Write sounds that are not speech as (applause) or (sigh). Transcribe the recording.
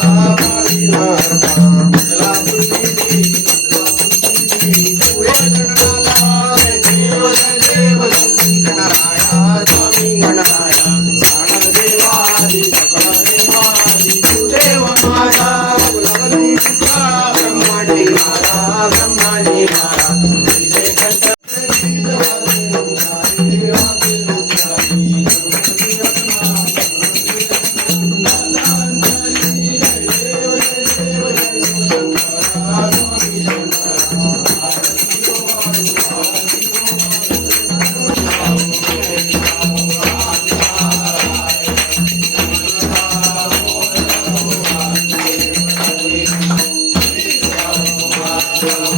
I'm (laughs) not Thank (laughs) you.